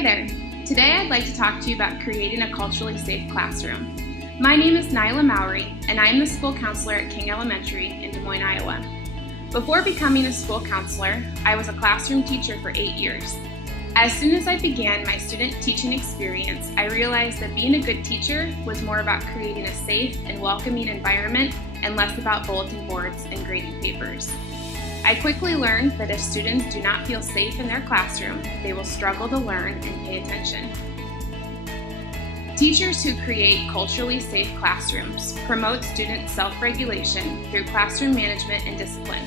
Hi there. Today I'd like to talk to you about creating a culturally safe classroom. My name is Nyla Mowry, and I am the school counselor at King Elementary in Des Moines, Iowa. Before becoming a school counselor, I was a classroom teacher for 8 years. As soon as I began my student teaching experience, I realized that being a good teacher was more about creating a safe and welcoming environment and less about bulletin boards and grading papers. I quickly learned that if students do not feel safe in their classroom, they will struggle to learn and pay attention. Teachers who create culturally safe classrooms promote student self-regulation through classroom management and discipline.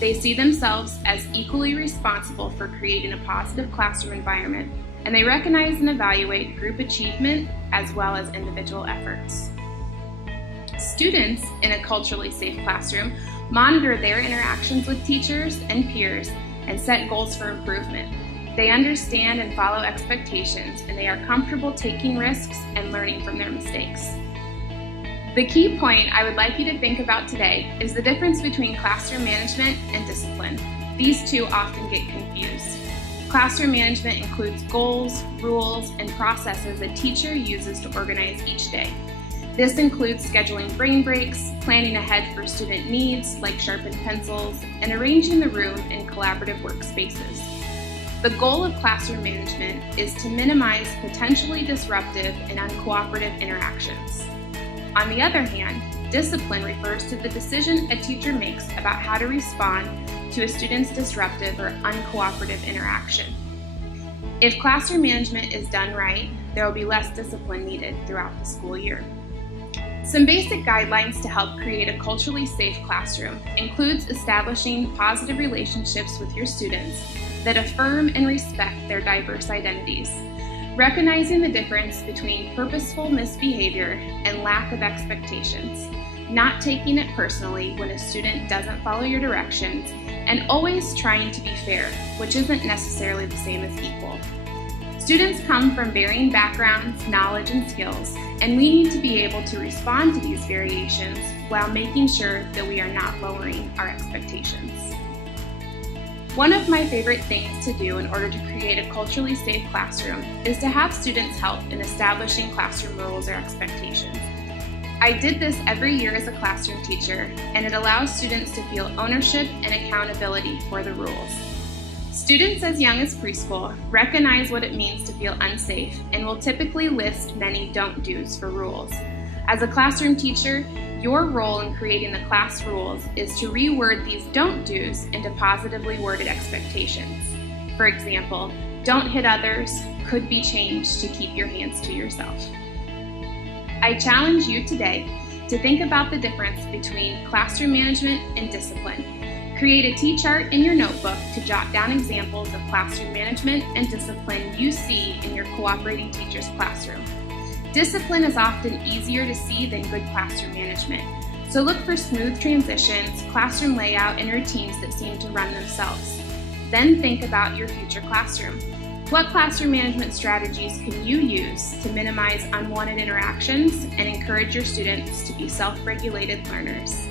They see themselves as equally responsible for creating a positive classroom environment, and they recognize and evaluate group achievement as well as individual efforts. Students in a culturally safe classroom monitor their interactions with teachers and peers and set goals for improvement. They understand and follow expectations, and they are comfortable taking risks and learning from their mistakes. The key point I would like you to think about today is the difference between classroom management and discipline. These two often get confused. Classroom management includes goals, rules, and processes a teacher uses to organize each day. This includes scheduling brain breaks, planning ahead for student needs like sharpened pencils, and arranging the room in collaborative workspaces. The goal of classroom management is to minimize potentially disruptive and uncooperative interactions. On the other hand, discipline refers to the decision a teacher makes about how to respond to a student's disruptive or uncooperative interaction. If classroom management is done right, there will be less discipline needed throughout the school year. Some basic guidelines to help create a culturally safe classroom includes establishing positive relationships with your students that affirm and respect their diverse identities, recognizing the difference between purposeful misbehavior and lack of expectations, not taking it personally when a student doesn't follow your directions, and always trying to be fair, which isn't necessarily the same as equal. Students come from varying backgrounds, knowledge, and skills, and we need to be able to respond to these variations while making sure that we are not lowering our expectations. One of my favorite things to do in order to create a culturally safe classroom is to have students help in establishing classroom rules or expectations. I did this every year as a classroom teacher, and it allows students to feel ownership and accountability for the rules. Students as young as preschool recognize what it means to feel unsafe and will typically list many don't do's for rules. As a classroom teacher, your role in creating the class rules is to reword these don't do's into positively worded expectations. For example, don't hit others could be changed to keep your hands to yourself. I challenge you today to think about the difference between classroom management and discipline. Create a T-chart in your notebook to jot down examples of classroom management and discipline you see in your cooperating teacher's classroom. Discipline is often easier to see than good classroom management, so look for smooth transitions, classroom layout, and routines that seem to run themselves. Then think about your future classroom. What classroom management strategies can you use to minimize unwanted interactions and encourage your students to be self-regulated learners?